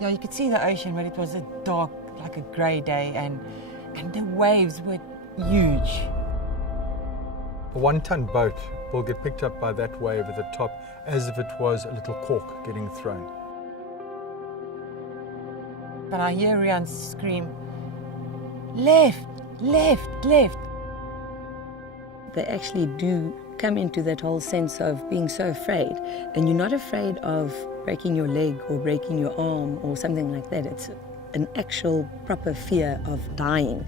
Yeah, you could see the ocean, but it was a dark, like a grey day, and the waves were huge. A 1-ton boat will get picked up by that wave at the top as if it was a little cork getting thrown. But I hear Riaan scream, left, left, left. They actually do come into that whole sense of being so afraid, and you're not afraid of breaking your leg or breaking your arm or something like that. It's an actual proper fear of dying.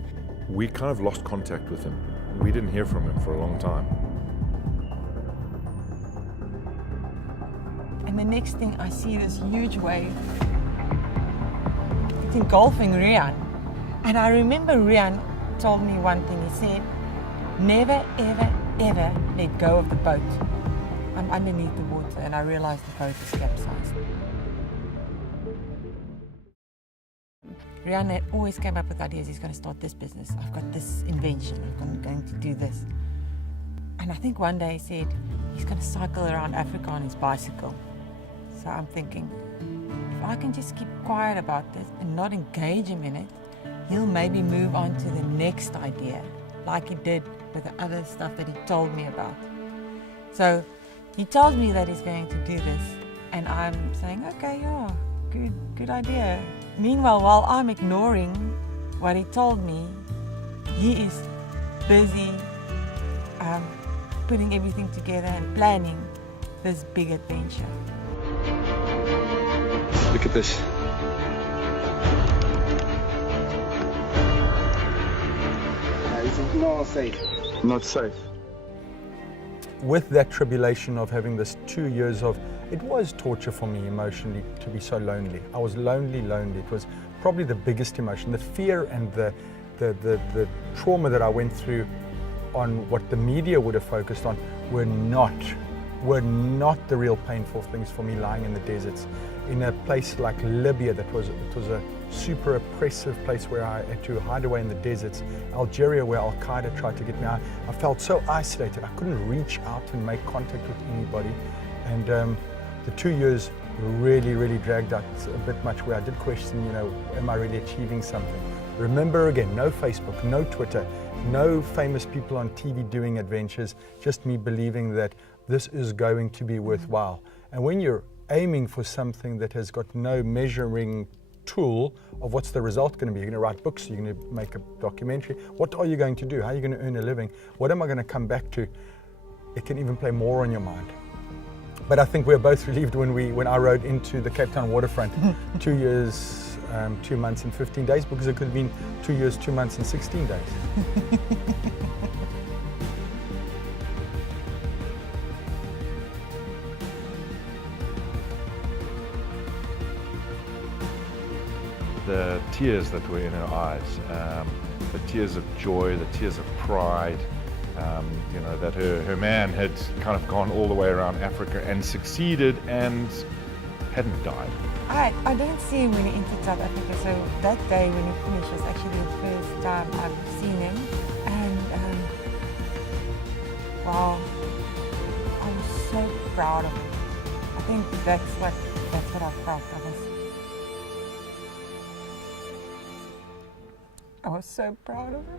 We kind of lost contact with him. We didn't hear from him for a long time. And the next thing I see this huge wave. It's engulfing Riaan. And I remember Riaan told me one thing. He said, never, ever, ever let go of the boat. I'm underneath the water and I realized the boat is capsized. Riaan had always came up with ideas. He's going to start this business. I've got this invention. I'm going to do this. And I think one day he said he's going to cycle around Africa on his bicycle. So I'm thinking, if I can just keep quiet about this and not engage him in it, he'll maybe move on to the next idea, like he did with the other stuff that he told me about. So he told me that he's going to do this, and I'm saying, okay, yeah, good idea. Meanwhile, while I'm ignoring what he told me, he is busy putting everything together and planning this big adventure. Look at this. This is not safe. Not safe. With that tribulation of having this 2 years of, it was torture for me emotionally to be so lonely. I was lonely. It was probably the biggest emotion. The fear and the trauma that I went through on what the media would have focused on were not the real painful things for me lying in the deserts. In a place like Libya, it was a super oppressive place where I had to hide away in the deserts. Algeria, where Al-Qaeda tried to get me out. I felt so isolated. I couldn't reach out and make contact with anybody. And the 2 years really dragged out a bit much, where I did question, am I really achieving something? Remember again, no Facebook, no Twitter, no famous people on TV doing adventures, just me believing that this is going to be worthwhile. And when you're aiming for something that has got no measuring tool of what's the result going to be, you're going to write books, you're going to make a documentary, what are you going to do? How are you going to earn a living? What am I going to come back to? It can even play more on your mind. But I think we're both relieved when I rode into the Cape Town waterfront 2 years, 2 months and 15 days, because it could have been 2 years, 2 months and 16 days. The tears that were in her eyes, the tears of joy, the tears of pride, that her man had kind of gone all the way around Africa and succeeded and hadn't died. I didn't see him when he entered South Africa, so that day when he finished was actually the first time I've seen him. And wow, I was so proud of him. I think that's what I felt. I was so proud of him.